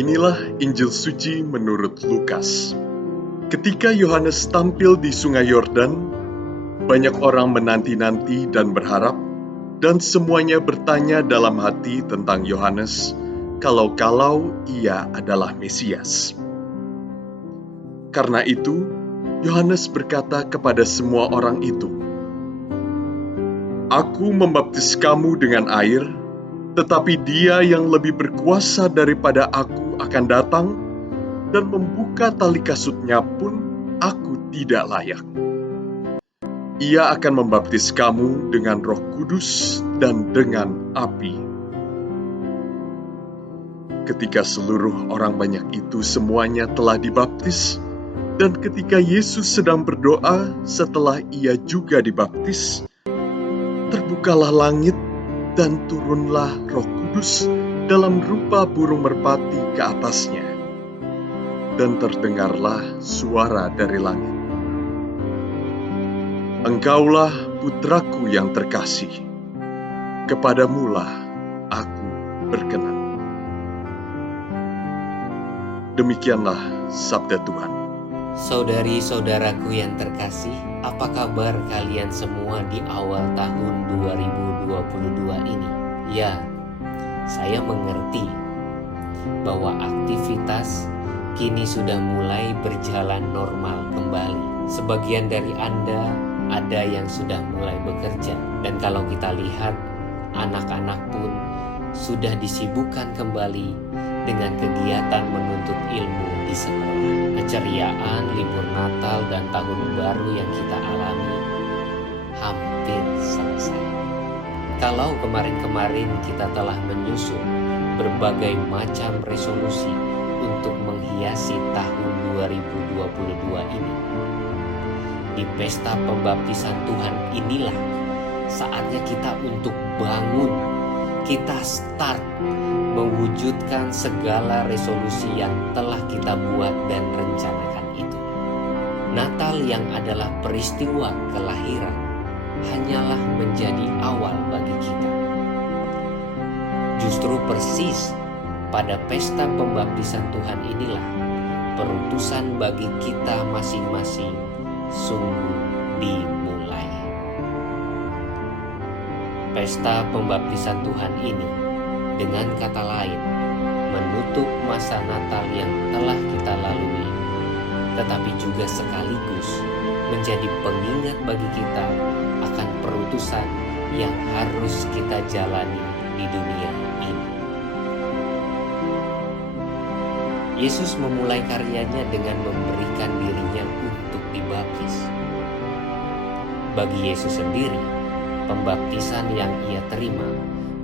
Inilah Injil suci menurut Lukas. Ketika Yohanes tampil di Sungai Yordan, banyak orang menanti-nanti dan berharap, dan semuanya bertanya dalam hati tentang Yohanes, kalau-kalau ia adalah Mesias. Karena itu, Yohanes berkata kepada semua orang itu, "Aku membaptis kamu dengan air, tetapi Dia yang lebih berkuasa daripada aku akan datang, dan membuka tali kasutnya pun aku tidak layak. Ia akan membaptis kamu dengan Roh Kudus dan dengan api." Ketika seluruh orang banyak itu semuanya telah dibaptis, dan ketika Yesus sedang berdoa setelah ia juga dibaptis, terbukalah langit dan turunlah Roh Kudus dalam rupa burung merpati ke atasnya. Dan terdengarlah suara dari langit, "Engkaulah putraku yang terkasih, kepadamulah aku berkenan." Demikianlah sabda Tuhan. Saudari-saudaraku yang terkasih, apa kabar kalian semua di awal tahun 2022 ini? Ya, saya mengerti bahwa aktivitas kini sudah mulai berjalan normal kembali. Sebagian dari Anda ada yang sudah mulai bekerja, dan kalau kita lihat, anak-anak pun sudah disibukkan kembali dengan kegiatan menuntut ilmu di sekolah. Keceriaan libur Natal dan Tahun Baru yang kita alami hampir selesai. Kalau kemarin-kemarin kita telah menyusun berbagai macam resolusi untuk menghiasi tahun 2022 ini, di pesta pembaptisan Tuhan inilah saatnya kita untuk bangun, kita start mewujudkan segala resolusi yang telah kita buat dan rencanakan itu. Natal yang adalah peristiwa kelahiran hanyalah menjadi awal bagi kita. Justru persis pada pesta pembaptisan Tuhan inilah perutusan bagi kita masing-masing sungguh dimulai. Pesta pembaptisan Tuhan ini, dengan kata lain, menutup masa Natal yang telah kita lalui, tetapi juga sekaligus menjadi pengingat bagi kita akan perutusan yang harus kita jalani di dunia ini. Yesus memulai karyanya dengan memberikan dirinya untuk dibaptis. Bagi Yesus sendiri, pembaptisan yang ia terima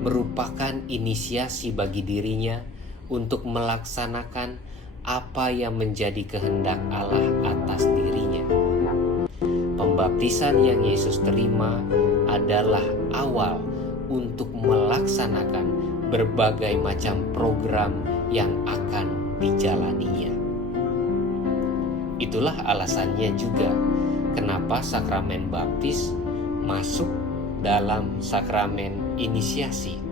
merupakan inisiasi bagi dirinya untuk melaksanakan apa yang menjadi kehendak Allah atas dirinya. Pembaptisan yang Yesus terima adalah awal untuk melaksanakan berbagai macam program yang akan dijalaninya. Itulah alasannya juga kenapa sakramen baptis masuk dalam sakramen inisiasi.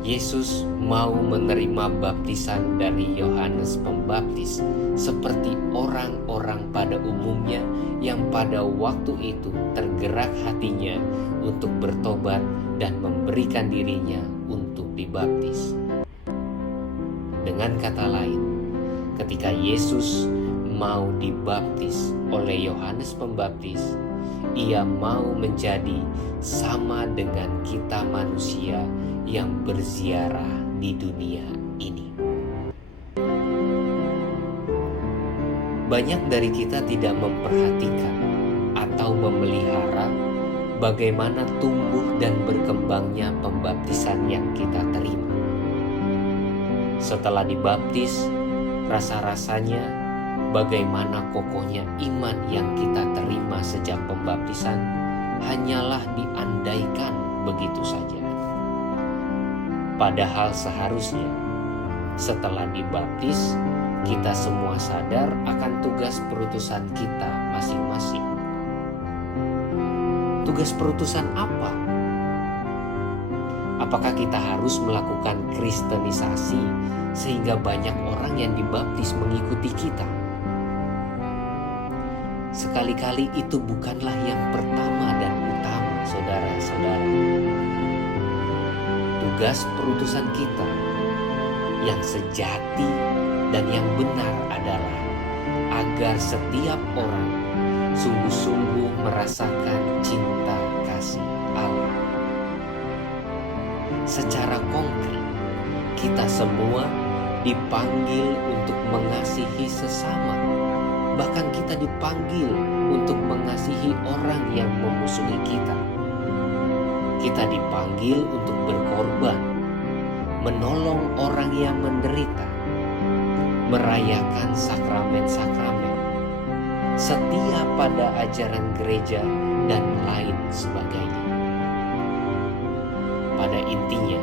Yesus mau menerima baptisan dari Yohanes Pembaptis seperti orang-orang pada umumnya yang pada waktu itu tergerak hatinya untuk bertobat dan memberikan dirinya untuk dibaptis. Dengan kata lain, ketika Yesus mau dibaptis oleh Yohanes Pembaptis, ia mau menjadi sama dengan kita manusia yang berziarah di dunia ini. Banyak dari kita tidak memperhatikan atau memelihara bagaimana tumbuh dan berkembangnya pembaptisan yang kita terima. Setelah dibaptis, rasa-rasanya bagaimana kokohnya iman yang kita terima sejak pembaptisan hanyalah diandaikan begitu saja. Padahal seharusnya setelah dibaptis, kita semua sadar akan tugas perutusan kita masing-masing. Tugas perutusan apa? Apakah kita harus melakukan kristenisasi sehingga banyak orang yang dibaptis mengikuti kita? Sekali-kali itu bukanlah yang pertama dan utama, saudara-saudara. Tugas perutusan kita yang sejati dan yang benar adalah agar setiap orang sungguh-sungguh merasakan cinta kasih Allah. Secara konkret, kita semua dipanggil untuk mengasihi sesama. Bahkan kita dipanggil untuk mengasihi orang yang memusuhi kita. Kita dipanggil untuk berkorban, menolong orang yang menderita, merayakan sakramen-sakramen, setia pada ajaran gereja, dan lain sebagainya. Pada intinya,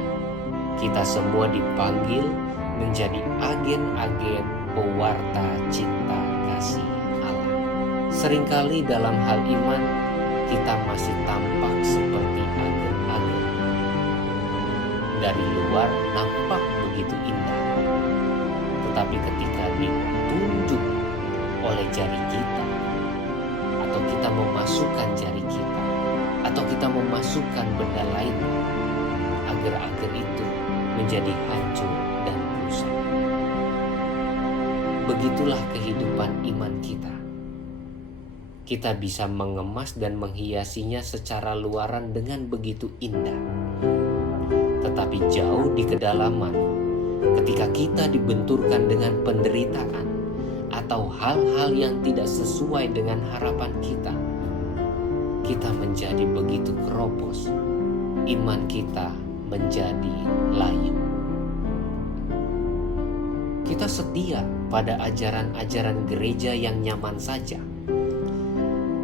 kita semua dipanggil menjadi agen-agen pewarta cinta kasih Allah. Seringkali dalam hal iman, kita masih tampak seperti agen-agen. Dari luar nampak begitu indah, tetapi ketika ditunjuk oleh jari kita, atau kita memasukkan jari kita, atau kita memasukkan benda lain, agar-agar itu menjadi hancur dan rusak. Begitulah kehidupan iman kita. Kita bisa mengemas dan menghiasinya secara luaran dengan begitu indah. Tetapi jauh di kedalaman, ketika kita dibenturkan dengan penderitaan atau hal-hal yang tidak sesuai dengan harapan kita menjadi begitu keropos, iman kita menjadi layu. Kita setia pada ajaran-ajaran gereja yang nyaman saja.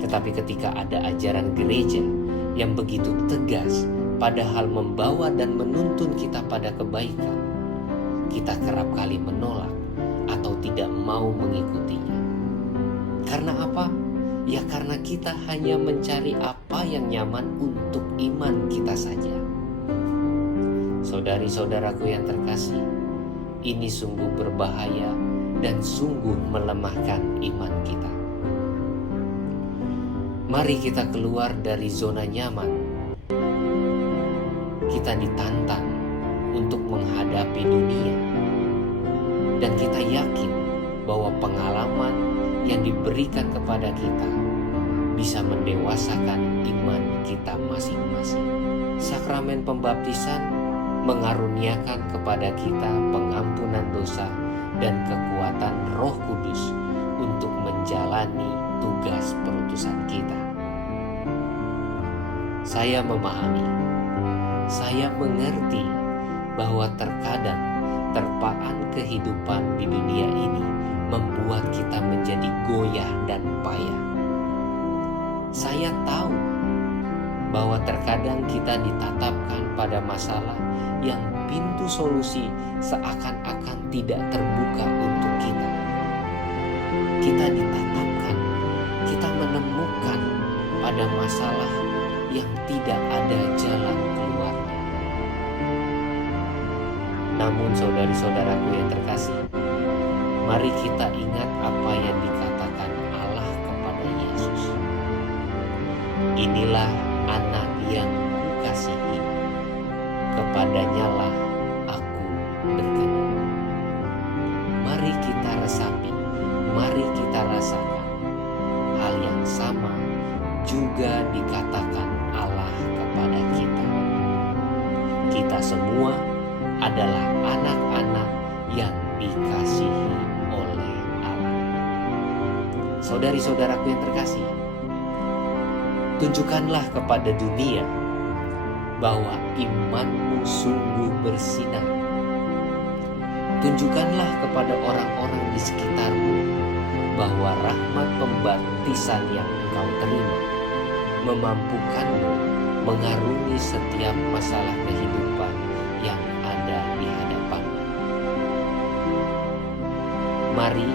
Tetapi ketika ada ajaran gereja yang begitu tegas, padahal membawa dan menuntun kita pada kebaikan, kita kerap kali menolak atau tidak mau mengikutinya. Karena apa? Ya karena kita hanya mencari apa yang nyaman untuk iman kita saja. Saudari-saudaraku yang terkasih, ini sungguh berbahaya dan sungguh melemahkan iman kita. Mari kita keluar dari zona nyaman. Kita ditantang untuk menghadapi dunia. Dan kita yakin bahwa pengalaman yang diberikan kepada kita bisa mendewasakan iman kita masing-masing. Sakramen pembaptisan mengaruniakan kepada kita pengampunan dosa dan kekuatan Roh Kudus untuk menjalani tugas perutusan kita. Saya memahami, saya mengerti bahwa terkadang terpaan kehidupan di dunia ini membuat kita menjadi goyah dan payah. Saya tahu bahwa terkadang kita ditatapkan pada masalah yang pintu solusi seakan-akan tidak terbuka untuk kita. Kita ditatapkan, kita menemukan pada masalah yang tidak ada jalan keluarnya. Namun saudari-saudaraku yang terkasih, mari kita ingat apa yang dikatakan Allah kepada Yesus. Inilah anak yang kukasihi, kepadanya lah aku berkenan. Mari kita resapi, mari kita rasakan hal yang sama juga dikatakan Allah kepada kita. Kita semua adalah anak-anak yang dikasihi oleh Allah. Saudari-saudaraku yang terkasih, tunjukkanlah kepada dunia bahwa imanmu sungguh bersinar. Tunjukkanlah kepada orang-orang di sekitarmu bahwa rahmat pembaptisan yang engkau terima memampukanmu mengarungi setiap masalah kehidupan yang ada di hadapanmu. Mari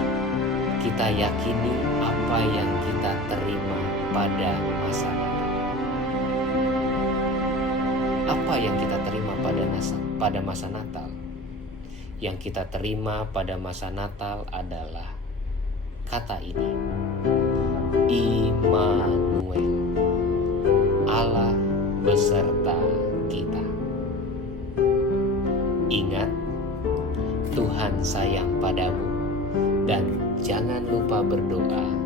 kita yakini apa yang kita terima pada masa lalu. Apa Apa yang kita terima pada masa Natal? Yang kita terima pada masa Natal adalah kata ini: Immanuel, Allah beserta kita. Ingat, Tuhan sayang padamu, dan jangan lupa berdoa